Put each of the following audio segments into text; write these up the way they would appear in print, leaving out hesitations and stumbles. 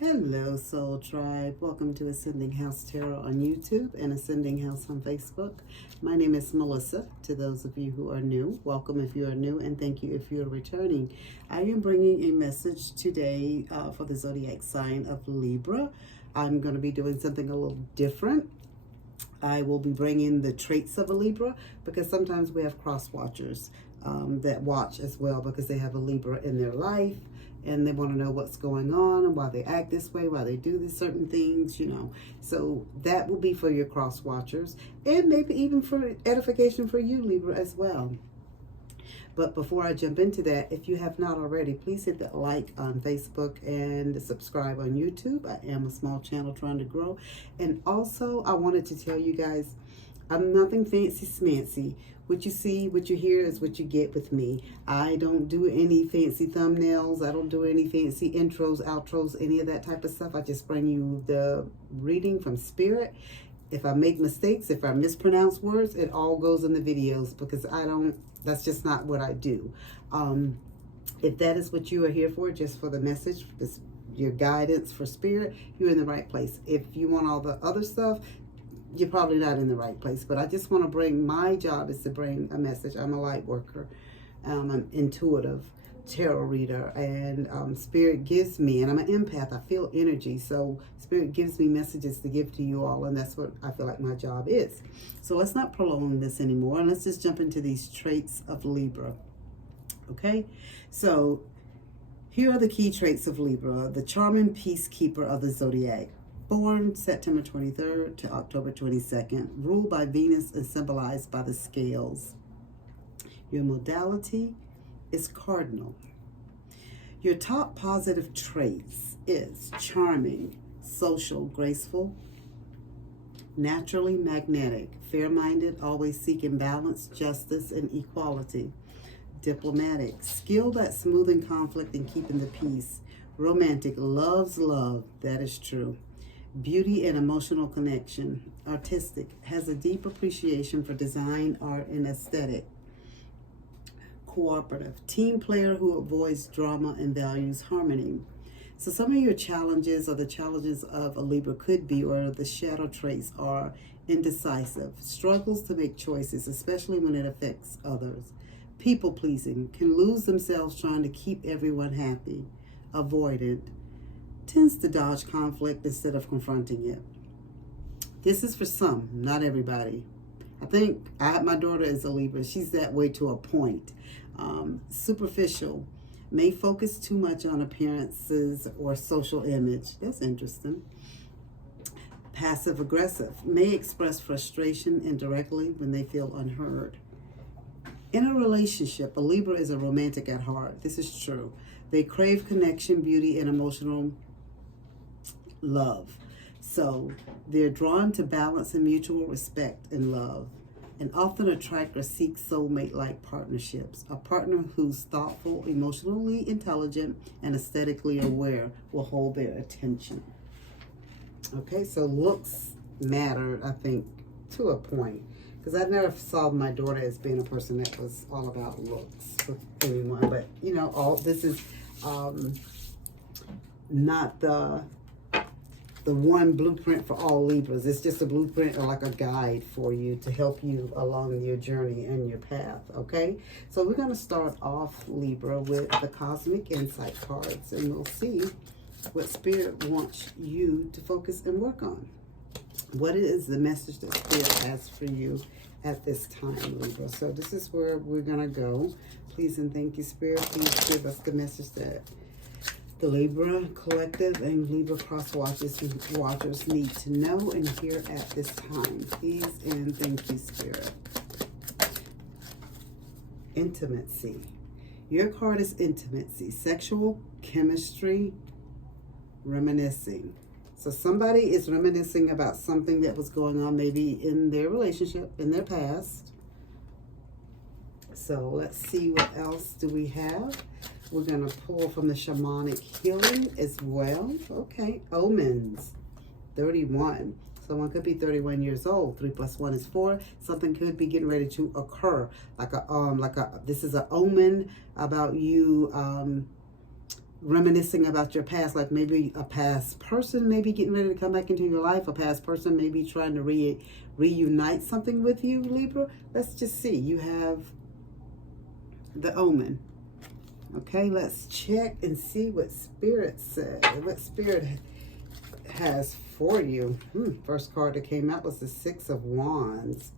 Hello, Soul Tribe. Welcome to Ascending House Tarot on YouTube and Ascending House on Facebook. My name is Melissa. To those of you who are new, welcome if you are new, and thank you if you're returning. I am bringing a message today for the zodiac sign of Libra. I'm going to be doing something a little different. I will be bringing the traits of a Libra because sometimes we have cross watchers that watch as well because they have a Libra in their life. And they want to know what's going on and why they act this way, why they do these certain things, So that will be for your cross watchers and maybe even for edification for you, Libra, as well. But before I jump into that, if you have not already, please hit that like on Facebook and subscribe on YouTube. I am a small channel trying to grow. And also, I wanted to tell you guys, I'm nothing fancy smancy. What you see, what you hear is what you get with me. I don't do any fancy thumbnails. I don't do any fancy intros, outros, any of that type of stuff. I just bring you the reading from Spirit. If I make mistakes, if I mispronounce words, it all goes in the videos because that's just not what I do. If that is what you are here for, just for the message, your guidance for Spirit, you're in the right place. If you want all the other stuff, you're probably not in the right place. But I just want to my job is to bring a message. I'm a light worker. I'm an intuitive tarot reader. And Spirit gives me, and I'm an empath. I feel energy. So Spirit gives me messages to give to you all. And that's what I feel like my job is. So let's not prolong this anymore. Let's just jump into these traits of Libra. Okay? So here are the key traits of Libra. The charming peacekeeper of the zodiac. Born September 23rd to October 22nd, ruled by Venus and symbolized by the scales. Your modality is cardinal. Your top positive traits is charming, social, graceful, naturally magnetic, fair-minded, always seeking balance, justice, and equality. Diplomatic, skilled at smoothing conflict and keeping the peace. Romantic, loves love, that is true. Beauty and emotional connection. Artistic, has a deep appreciation for design, art, and aesthetic. Cooperative, team player who avoids drama and values harmony. So some of your challenges or the challenges of a Libra could be, or the shadow traits are indecisive, struggles to make choices, especially when it affects others. People pleasing, can lose themselves trying to keep everyone happy. Avoidant, tends to dodge conflict instead of confronting it. This is for some, not everybody. I think my daughter is a Libra. She's that way to a point. Superficial, may focus too much on appearances or social image. That's interesting. Passive aggressive, may express frustration indirectly when they feel unheard. In a relationship, a Libra is a romantic at heart. This is true. They crave connection, beauty, and emotional love. So they're drawn to balance and mutual respect and love, and often attract or seek soulmate-like partnerships. A partner who's thoughtful, emotionally intelligent, and aesthetically aware will hold their attention. Okay, so looks matter, I think, to a point. Because I never saw my daughter as being a person that was all about looks with anyone. But, all this is not the one blueprint for all Libras. It's just a blueprint or like a guide for you to help you along your journey and your path, okay? So we're going to start off, Libra, with the Cosmic Insight cards, and we'll see what Spirit wants you to focus and work on. What is the message that Spirit has for you at this time, Libra? So this is where we're going to go. Please and thank you, Spirit. Please give us the message that the Libra Collective and Libra Cross Watchers need to know and hear at this time. Please and thank you, Spirit. Intimacy. Your card is intimacy, sexual chemistry, reminiscing. So somebody is reminiscing about something that was going on maybe in their relationship, in their past. So let's see what else do we have. We're going to pull from the shamanic healing as well. Okay, omens, 31. Someone could be 31 years old. 3 + 1 is 4. Something could be getting ready to occur. This is an omen about you reminiscing about your past, like maybe a past person maybe getting ready to come back into your life, a past person maybe trying to reunite something with you, Libra. Let's just see. You have the Omen. Okay, let's check and see what Spirit said, what Spirit has for you. First card that came out was the Six of Wands.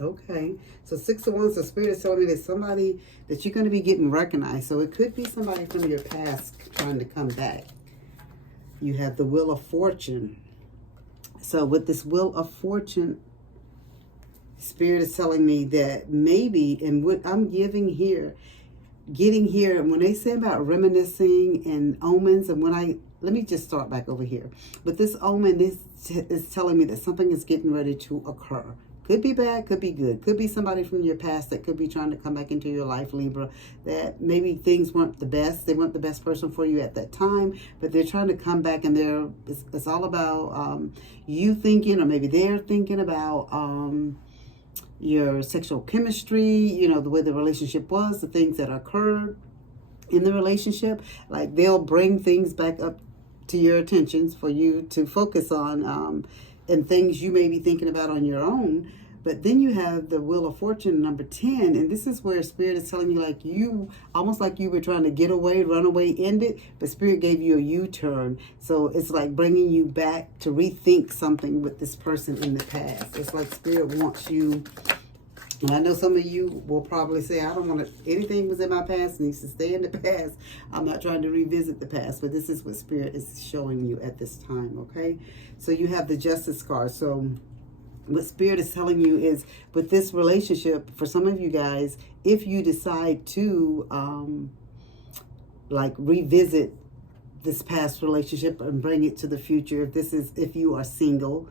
Okay, so Six of Wands, the Spirit is telling me that somebody that you're going to be getting recognized. So it could be somebody from your past trying to come back. You have the Wheel of Fortune. So with this Wheel of Fortune, Spirit is telling me that maybe, and what I'm getting here, when they say about reminiscing and omens, and let me just start back over here. But this omen is telling me that something is getting ready to occur. Could be bad, could be good. Could be somebody from your past that could be trying to come back into your life, Libra, that maybe things weren't the best. They weren't the best person for you at that time, but they're trying to come back, and it's all about you thinking, or maybe they're thinking about your sexual chemistry, you know, the way the relationship was, the things that occurred in the relationship. Like, they'll bring things back up to your attentions for you to focus on, and things you may be thinking about on your own. But then you have the Wheel of Fortune, number 10, and this is where Spirit is telling you, like, you, almost like you were trying to get away, run away, end it, but Spirit gave you a U-turn. So it's like bringing you back to rethink something with this person in the past. It's like Spirit wants you, and I know some of you will probably say, I don't want to, anything was in my past needs to stay in the past. I'm not trying to revisit the past, but this is what Spirit is showing you at this time, okay? So you have the Justice card. So what Spirit is telling you is, with this relationship, for some of you guys, if you decide to like revisit this past relationship and bring it to the future, if you are single,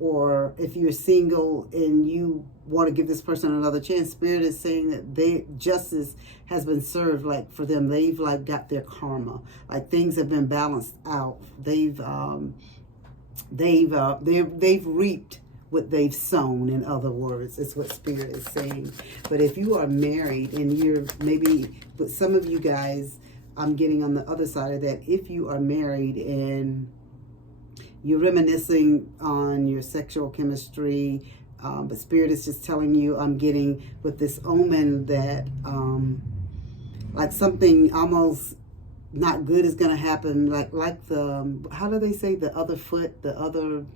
or if you're single and you want to give this person another chance, Spirit is saying that justice has been served, like, for them. They've like got their karma, like things have been balanced out. They've reaped what they've sown, in other words. It's what Spirit is saying. But if you are married, and you're maybe, but some of you guys, I'm getting on the other side of that, if you are married and you're reminiscing on your sexual chemistry, but Spirit is just telling you, I'm getting with this omen that like something almost not good is going to happen, like the, how do they say, the other foot, the other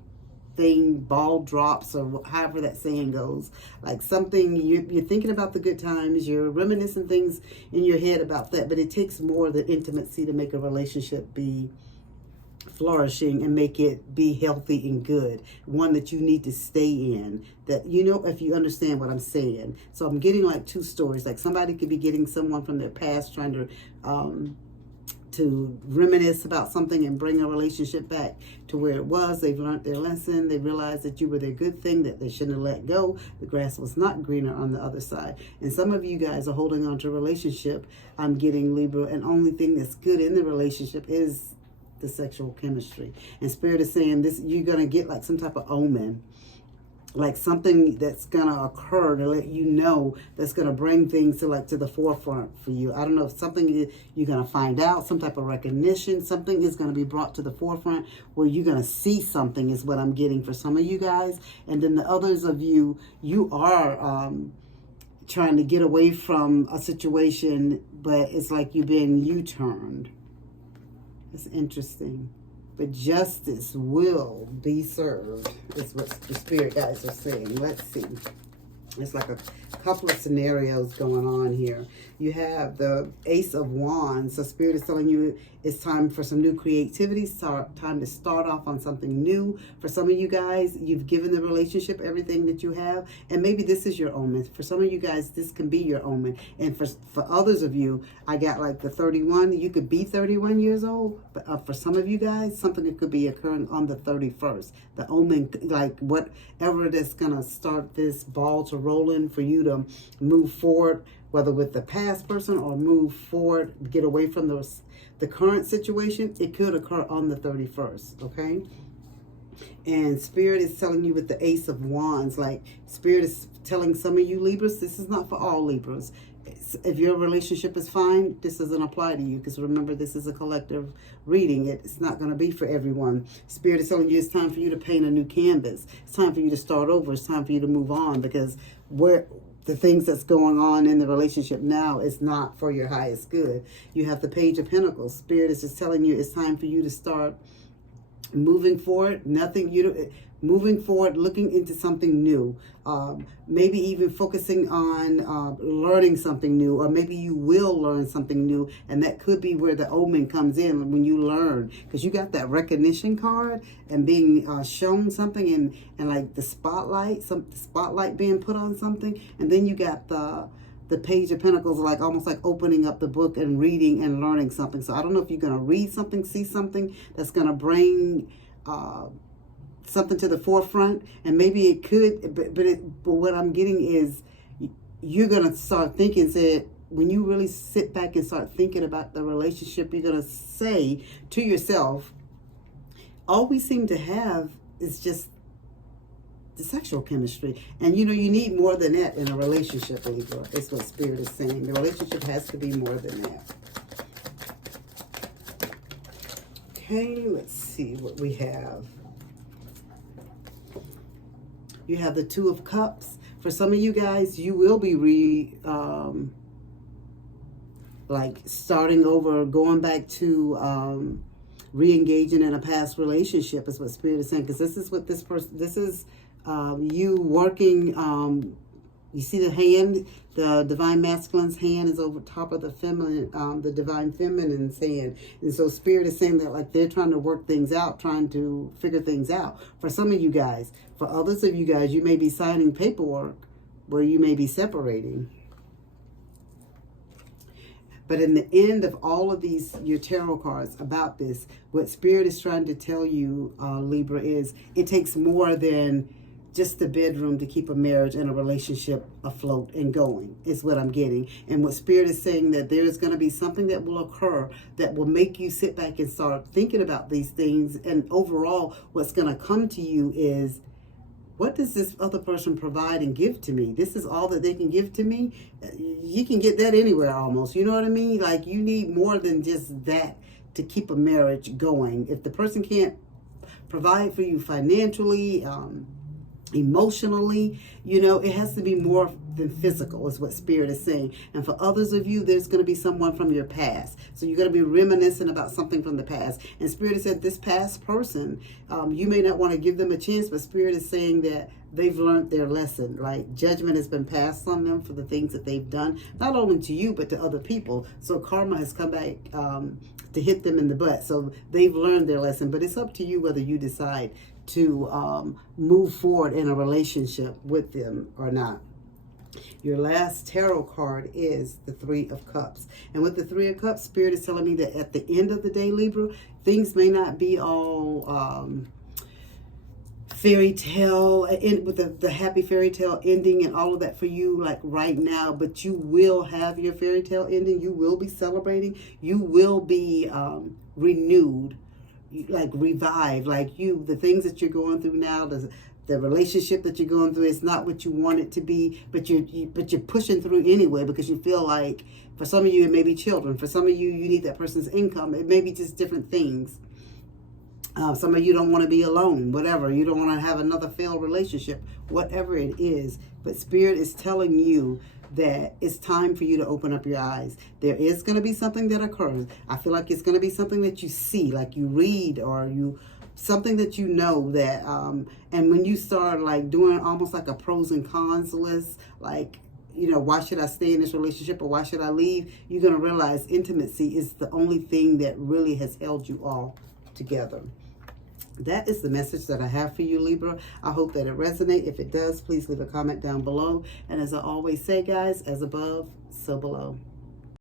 thing, ball drops, or however that saying goes. Like something, you're thinking about the good times, you're reminiscing things in your head about that, but it takes more than intimacy to make a relationship be flourishing and make it be healthy and good, one that you need to stay in, that, you know, if you understand what I'm saying. So I'm getting like two stories, like somebody could be getting someone from their past trying to reminisce about something and bring a relationship back to where it was. They've learned their lesson. They realized that you were their good thing, that they shouldn't have let go. The grass was not greener on the other side. And some of you guys are holding on to a relationship, I'm getting, Libra, and only thing that's good in the relationship is the sexual chemistry. And Spirit is saying this, you're going to get like some type of omen, like something that's going to occur to let you know, that's going to bring things to the forefront for you. I don't know, if something you're going to find out, some type of recognition, something is going to be brought to the forefront where you're going to see something, is what I'm getting for some of you guys. And then the others of you, you are trying to get away from a situation, but it's like you've been U-turned. It's interesting. But justice will be served, is what the Spirit guides are saying. Let's see. It's like a couple of scenarios going on here. You have the Ace of Wands. So Spirit is telling you it's time for some new creativity, time to start off on something new. For some of you guys, you've given the relationship everything that you have, and maybe this is your omen. For some of you guys, this can be your omen. And for others of you, I got like the 31. You could be 31 years old, but for some of you guys, something that could be occurring on the 31st. The omen, like whatever that's going to start this ball to rolling for you to move forward, whether with the past person or move forward, get away from the current situation, it could occur on the 31st, okay? And Spirit is telling you with the Ace of Wands, like Spirit is telling some of you Libras, this is not for all Libras, If your relationship is fine, this doesn't apply to you, because remember, this is a collective reading. It's not going to be for everyone. Spirit is telling you it's time for you to paint a new canvas. It's time for you to start over. It's time for you to move on, because the things that's going on in the relationship now is not for your highest good. You have the Page of Pentacles. Spirit is just telling you it's time for you to start moving forward. Moving forward, looking into something new, maybe even focusing on learning something new, or maybe you will learn something new, and that could be where the omen comes in, when you learn, because you got that recognition card and being shown something, and like the spotlight being put on something, and then you got the Page of Pentacles, like almost like opening up the book and reading and learning something. So I don't know if you're going to read something, see something that's going to bring something to the forefront, and maybe it could, but what I'm getting is you're going to start thinking, when you really sit back and start thinking about the relationship, you're going to say to yourself, all we seem to have is just the sexual chemistry. And you need more than that in a relationship, Libra. That's what Spirit is saying. The relationship has to be more than that. Okay, let's see what we have. You have the Two of Cups. For some of you guys, you will be starting over, going back to re-engaging in a past relationship, is what Spirit is saying. Because this is what this is you working, you see the hand, the Divine Masculine's hand is over top of the feminine, the Divine Feminine's hand. And so Spirit is saying that, like, they're trying to work things out, trying to figure things out. For some of you guys. For others of you guys, you may be signing paperwork where you may be separating. But in the end of all of these, your tarot cards about this, what Spirit is trying to tell you, Libra, is it takes more than just the bedroom to keep a marriage and a relationship afloat and going, is what I'm getting. And what Spirit is saying, that there's going to be something that will occur that will make you sit back and start thinking about these things. And overall, what's going to come to you is, what does this other person provide and give to me? This is all that they can give to me. You can get that anywhere almost. You know what I mean? Like, you need more than just that to keep a marriage going. If the person can't provide for you financially, emotionally, it has to be more than physical, is what Spirit is saying. And for others of you, there's going to be someone from your past. So you're going to be reminiscing about something from the past. And Spirit has said this past person, you may not want to give them a chance, but Spirit is saying that they've learned their lesson. Like, judgment has been passed on them for the things that they've done, not only to you, but to other people. So karma has come back to hit them in the butt. So they've learned their lesson, but it's up to you whether you decide to move forward in a relationship with them or not. Your last tarot card is the Three of Cups. And with the Three of Cups, Spirit is telling me that at the end of the day, Libra, things may not be all fairy tale, with the happy fairy tale ending and all of that for you, like right now, but you will have your fairy tale ending. You will be celebrating. You will be renewed, like revived, like the things that you're going through now, the relationship that you're going through is not what you want it to be, but you're pushing through anyway, because you feel like, for some of you, it may be children. For some of you, you need that person's income. It may be just different things. Some of you don't want to be alone, whatever. You don't want to have another failed relationship, whatever it is. But Spirit is telling you that it's time for you to open up your eyes. There is going to be something that occurs. I feel like it's going to be something that you see, like you read, or something that you know that, and when you start like doing almost like a pros and cons list, like, why should I stay in this relationship or why should I leave? You're going to realize intimacy is the only thing that really has held you all together. That is the message that I have for you, Libra. I hope that it resonates. If it does, please leave a comment down below. And as I always say, guys, as above, so below.